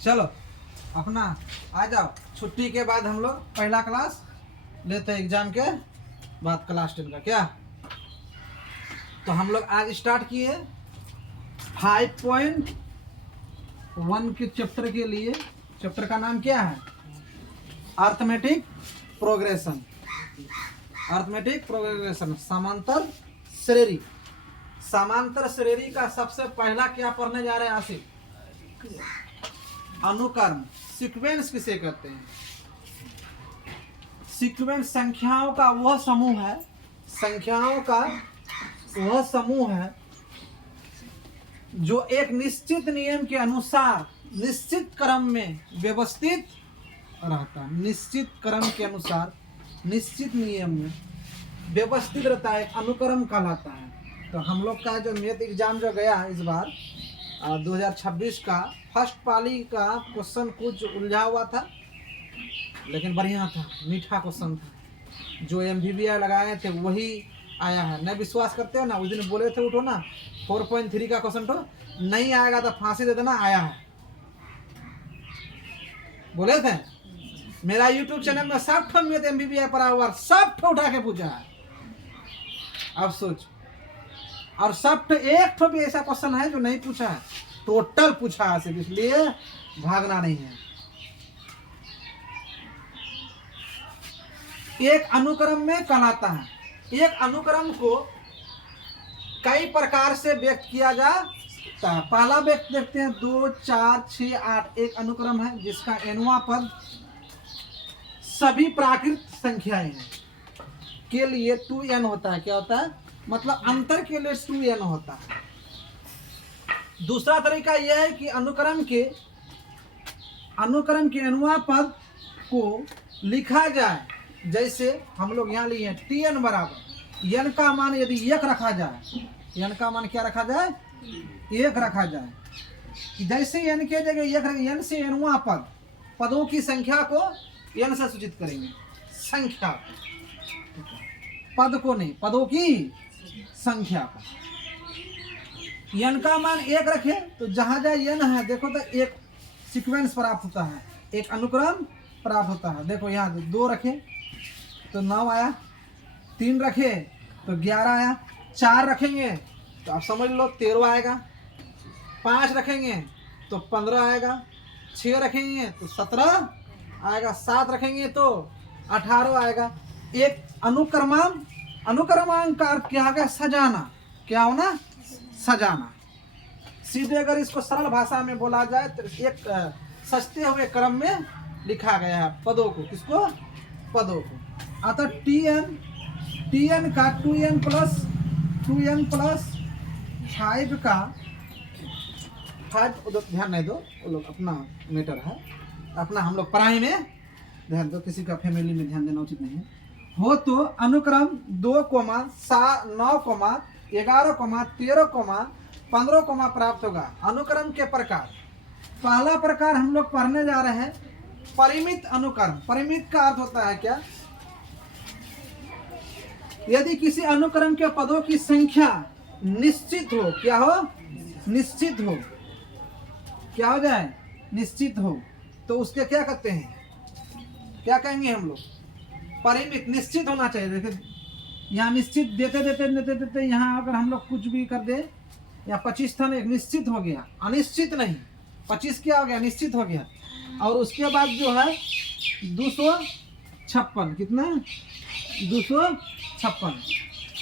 चलो अपना आ जाओ। छुट्टी के बाद हम लोग पहला क्लास लेते हैं, एग्जाम के बाद क्लास 10 का। क्या तो हम लोग आज स्टार्ट किए 5.1 के चैप्टर के लिए। चैप्टर का नाम क्या है? Arithmetic progression. अर्थमेटिक प्रोग्रेशन, समांतर श्रेणी। समांतर श्रेणी का सबसे पहला क्या पढ़ने जा रहे हैं आसिफ? अनुक्रम, सीक्वेंस किसे कहते हैं? सीक्वेंस संख्याओं का वह समूह है, संख्याओं का वह समूह है जो एक निश्चित नियम के अनुसार निश्चित क्रम में व्यवस्थित रहता है। निश्चित क्रम के अनुसार निश्चित नियम में व्यवस्थित रहता है, अनुक्रम कहलाता है। तो हम लोग का जो मैथ एग्जाम जो गया इस बार 2026 का फर्स्ट पाली का क्वेश्चन कुछ उलझा हुआ था, लेकिन बढ़िया था, मीठा क्वेश्चन था। जो MVBI लगाए थे वही आया है। नहीं विश्वास करते हो ना, उस दिन बोले थे उठो ना 4.3 का क्वेश्चन तो नहीं आएगा तो फांसी दे देना, आया है। बोले थे मेरा YouTube चैनल में सब ठो मैथ MVBI पढ़ा हुआ, सब ठो उठा के पूछा है। अब सोच, और सब ठो एक ठो भी ऐसा क्वेश्चन है जो नहीं पूछा है, टोटल पूछा है सिर्फ, इसलिए भागना नहीं है। एक अनुक्रम में कहलाता है। एक अनुक्रम को कई प्रकार से व्यक्त किया जा सकता है। पहला व्यक्त देखते हैं 2, 4, 6, 8। एक अनुक्रम है जिसका nवां पद सभी प्राकृत संख्याएं हैं के लिए 2n होता है। क्या होता है? मतलब अंतर के लिए 2n होता है। दूसरा तरीका यह है कि अनुक्रम के nवां पद को लिखा जाए। जैसे हम लोग यहाँ लिए tn बराबर n का मान यदि 1 रखा जाए, n का मान क्या रखा जाए? 1 रखा जाए। जैसे n के जगह 1 रखें, n से nवां पद, पदों की संख्या को n से सूचित करेंगे। संख्या पद को नहीं, पदों की संख्या को। n का मान 1 रखे तो जहां जहां n है देखो तो एक सीक्वेंस प्राप्त होता है, एक अनुक्रम प्राप्त होता है। देखो यहाँ 2 रखे तो 9 आया, 3 रखे तो 11 आया, 4 रखेंगे तो आप समझ लो 13 आएगा, 5 रखेंगे तो 15 आएगा, 6 रखेंगे तो 17 आएगा, 7 रखेंगे तो 18 आएगा। एक अनुक्रमांक का अर्थ क्या होगा? सजाना। क्या होना? सजाना। सीधे अगर इसको सरल भाषा में बोला जाए तो एक सजते हुए क्रम में लिखा गया है पदों को। किसको? पदों को। अतः tn का 2n प्लस 5 का 5, ध्यान नहीं दो, वो लोग अपना मैटर है, अपना हम लोग पढ़ाई में ध्यान दो, किसी का फैमिली में ध्यान देना उचित नहीं है। हो तो अनुक्रम 2, 9, 11, 13, 15 प्राप्त होगा। अनुक्रम के प्रकार, पहला प्रकार हम लोग पढ़ने जा रहे हैं परिमित अनुक्रम। परिमित का अर्थ होता है क्या? यदि किसी अनुक्रम के पदों की संख्या निश्चित हो, क्या हो? निश्चित हो। क्या हो जाए? निश्चित हो, तो उसके क्या कहते हैं? क्या कहेंगे हम लोग? परिमित। निश्चित होना चाहिए। देखिए यहाँ निश्चित देते यहाँ अगर हम लोग कुछ भी कर दे, या 25 था, एक निश्चित हो गया, अनिश्चित नहीं। 25 क्या हो गया? निश्चित हो गया। और उसके बाद जो है 256, कितना? 256,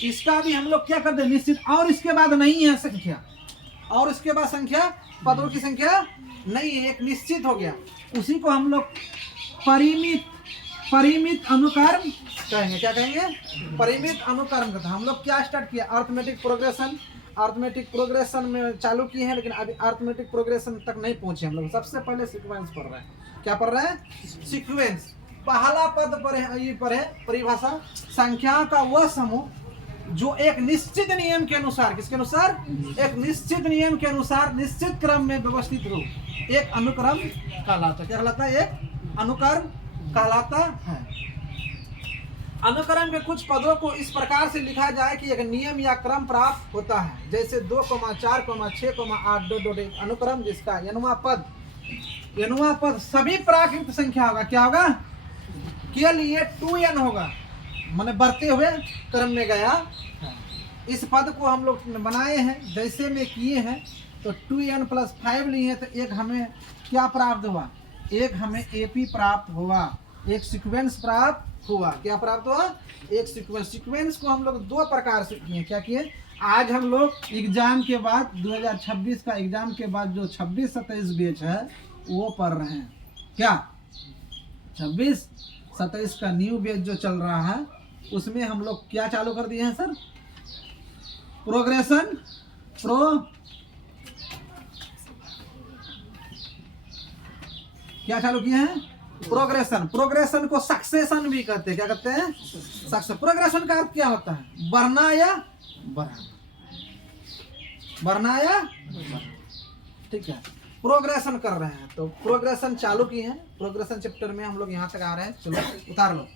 इसका भी हम लोग क्या कर दे? निश्चित। और इसके बाद नहीं है संख्या, और इसके बाद संख्या, पदों की संख्या नहीं है, एक निश्चित हो गया। उसी को हम लोग परिमित अनुक्रम कहेंगे। क्या कहेंगे? परिमित अनुक्रम का। हम लोग क्या स्टार्ट किया? अर्थमेटिक प्रोग्रेशन में चालू किए हैं, लेकिन अभी अर्थमेटिक प्रोग्रेशन तक नहीं पहुंचे हम लोग। सबसे पहले सीक्वेंस पढ़ रहे हैं। क्या पढ़ रहे हैं? सीक्वेंस। पहला पद पर है, ये पर है परिभाषा, संख्या का वह समूह जो एक निश्चित नियम के अनुसार, किसके अनुसार? एक निश्चित नियम के अनुसार निश्चित क्रम में व्यवस्थित हो, एक अनुक्रम कहलाता है। क्या कहलाता है? एक अनुक्रम कहलाता है। अनुक्रम के कुछ पदों को इस प्रकार से लिखा जाए कि एक नियम या क्रम प्राप्त होता है। जैसे 2, 4, 6, 8 अनुक्रम जिसका nवां पद nवां पद सभी प्राकृत संख्या होगा। क्या होगा? के लिए 2n होगा, माने बढ़ते हुए क्रम में गया। इस पद को हम लोग बनाए हैं जैसे में किए हैं, तो 2n + 5 लिए हैं, तो एक हमें क्या प्राप्त हुआ? एक हमें एपी प्राप्त हुआ, एक सीक्वेंस प्राप्त हुआ। क्या प्राप्त हुआ? एक सीक्वेंस। सीक्वेंस को हम लोग दो प्रकार से किए। क्या किए? आज हम लोग एग्जाम के बाद 2026 का एग्जाम के बाद जो 26-27 बैच है वो पढ़ रहे हैं। क्या 26-27 का न्यू बैच जो चल रहा है उसमें हम लोग क्या चालू कर दिए हैं सर? प्रोग्रेशन क्या चालू किए हैं? प्रोग्रेशन। प्रोग्रेशन को सक्सेशन भी कहते हैं। क्या कहते हैं? सक्सेशन। प्रोग्रेशन का अर्थ क्या होता है? बढ़ना या बढ़ाना, बढ़ना या बढ़ाना। ठीक है, प्रोग्रेशन कर रहे हैं तो प्रोग्रेशन चालू की है। प्रोग्रेशन चैप्टर में हम लोग यहाँ तक आ रहे हैं। चलो उतार लो।